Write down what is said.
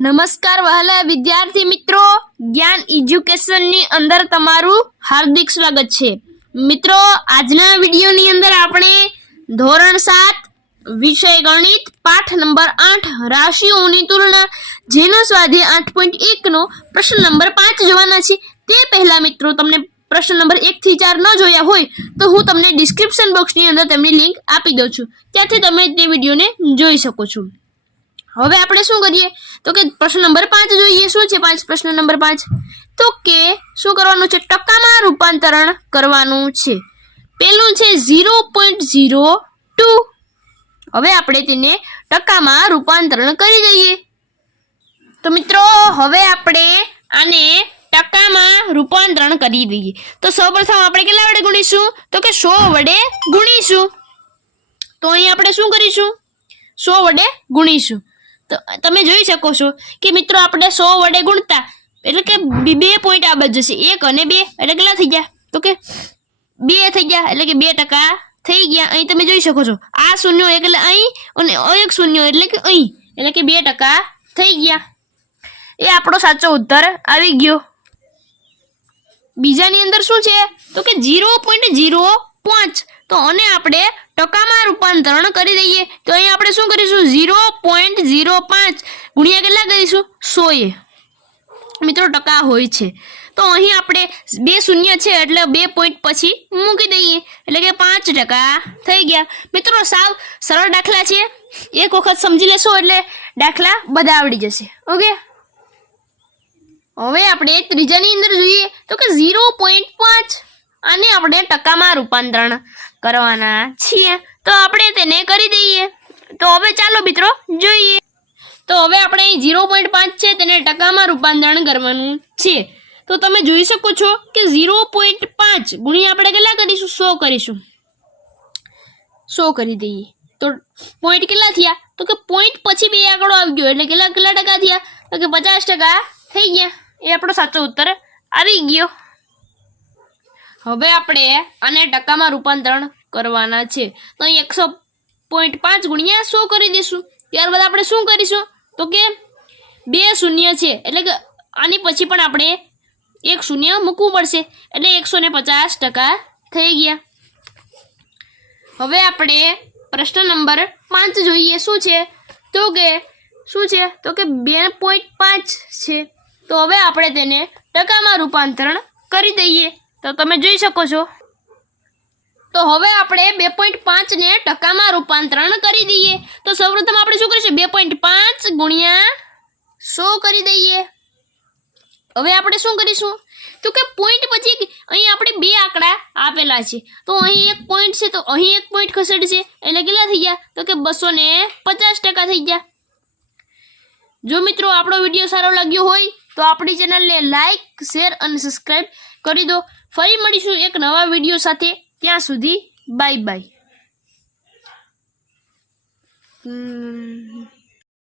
નમસ્કાર વહાલા વિદ્યાર્થી મિત્રો, જ્ઞાન એજ્યુકેશનની અંદર તમારું હાર્દિક સ્વાગત છે। મિત્રો, આજના વિડીયોની અંદર આપણે ધોરણ 7 વિષય ગણિત પાઠ નંબર 8 રાશિઓની તુલના જેનો સ્વાધ્યાય 8.1 નો પ્રશ્ન નંબર 5 જોવાના છે। તે પહેલા મિત્રો, તમને પ્રશ્ન નંબર 1 થી 4 ન જોયા હોય તો હું તમને ડિસ્ક્રિપ્શન બોક્સની અંદર તેમની લિંક આપી દઉં છું, ત્યાંથી તમે તે વિડીયોને જોઈ શકો છો। હવે આપણે શું કરીએ તો કે પ્રશ્ન નંબર 5 જોઈએ। શું છે પ્રશ્ન નંબર 5? તો કે શું કરવાનું છે? ટકામાં રૂપાંતરણ કરવાનું છે। પહેલું છે 0.02। હવે આપણે તેને ટકામાં રૂપાંતરણ કરી દઈએ। તો મિત્રો, હવે આપણે આને ટકામાં રૂપાંતરણ કરી દઈએ। તો સૌપ્રથમ આપણે કેટલા વડે ગુણીશું? તો કે 100 વડે ગુણીશું। તો અહીં આપણે શું કરીશું? 100 વડે ગુણીશું। તો તમે જોઈ શકો છો કે મિત્રો, આપણે 100 વડે ગુણતા એટલે કે 2 પોઈન્ટ આ બાજુ જશે, 1 અને 2 એટલે કેટલા થઈ ગયા? તો કે 2 થઈ ગયા, એટલે કે 2% થઈ ગયા। અહીં તમે જોઈ શકો છો, આ શૂન્ય એટલે અહીં અને એક શૂન્ય એટલે કે અહીં, એટલે કે 2% થઈ ગયા। એ આપણો સાચો ઉત્તર આવી ગયો। બીજાની અંદર શું છે તો કે 0.05। તો આને આપણે ટકામાં રૂપાંતરણ કરી દઈએ। તો અહીં આપણે શું કરીશું? 0.05 ગુણ્યા કેટલા કરીશું? 100। મિત્રો, ટકા હોય છે તો અહીં આપણે 2 શૂન્ય છે એટલે 2 પોઈન્ટ પછી મૂકી દઈએ, એટલે કે 5% થઈ ગયા। મિત્રો, સાવ સરળ દાખલા છે, એક વખત સમજી લેશો એટલે દાખલા બધા આવડી જશે। ઓકે, હવે આપણે ત્રીજાની અંદર જોઈએ તો કે 0.5 આને આપણે ટકામાં રૂપાંતરણ કરવાના છીએ। તો આપણે તેને કરી દઈએ। તો હવે ચાલો મિત્રો જોઈએ। તો હવે આપણે અહીં 0.5 છે તેને ટકામાં રૂપાંતરણ કરવાનું છે। તો તમે જોઈ શકો છો કે 0.5 ગુણ્યા આપણે કેટલા કરીશું? 100 કરીશું। 100 કરી દઈએ તો પોઈન્ટ કેટલા થયા? તો કે પોઈન્ટ પછી 2 આંકડો આવી ગયો એટલે કેટલા ટકા થયા? તો કે 50% થઈ ગયા। એ આપણો સાચો ઉત્તર આવી ગયો। હવે આપણે આને ટકામાં રૂપાંતરણ કરવાના છે। તો અહીં 100.5 ગુણ્યા 100 કરી દઈશું। ત્યારબાદ આપણે શું કરીશું? તો કે 2 શૂન્ય છે એટલે કે આની પછી પણ આપણે 1 શૂન્ય મૂકવું પડશે, એટલે 150% થઈ ગયા। હવે આપણે પ્રશ્ન નંબર 5 જોઈએ। શું છે તો કે 2.5 છે। તો હવે આપણે તેને ટકામાં રૂપાંતરણ કરી દઈએ। તો તમે જોઈ શકો છો, તો હવે આપણે 2.5 ને ટકામાં રૂપાંતરણ કરી દઈએ। તો સૌપ્રથમ આપણે શું કરીશું? 2.5 ગુણ્યા 100 કરી દઈએ। હવે આપણે શું કરીશું? તો કે પોઈન્ટ પછી અહીં આપણે 2 આંકડા આપેલા છે, તો અહીં 1 પોઈન્ટ છે તો અહીં 1 પોઈન્ટ ખસેડશે એટલે કેટલા થઈ ગયા? તો કે 250% થઈ ગયા। જો મિત્રો આપણો વિડીયો સારો લાગ્યો હોય તો આપણી ચેનલને લાઈક, શેર અને સબસ્ક્રાઈબ કરી દો। ફરી મળીશું એક નવા વિડીયો સાથે, ત્યાં સુધી બાય બાય।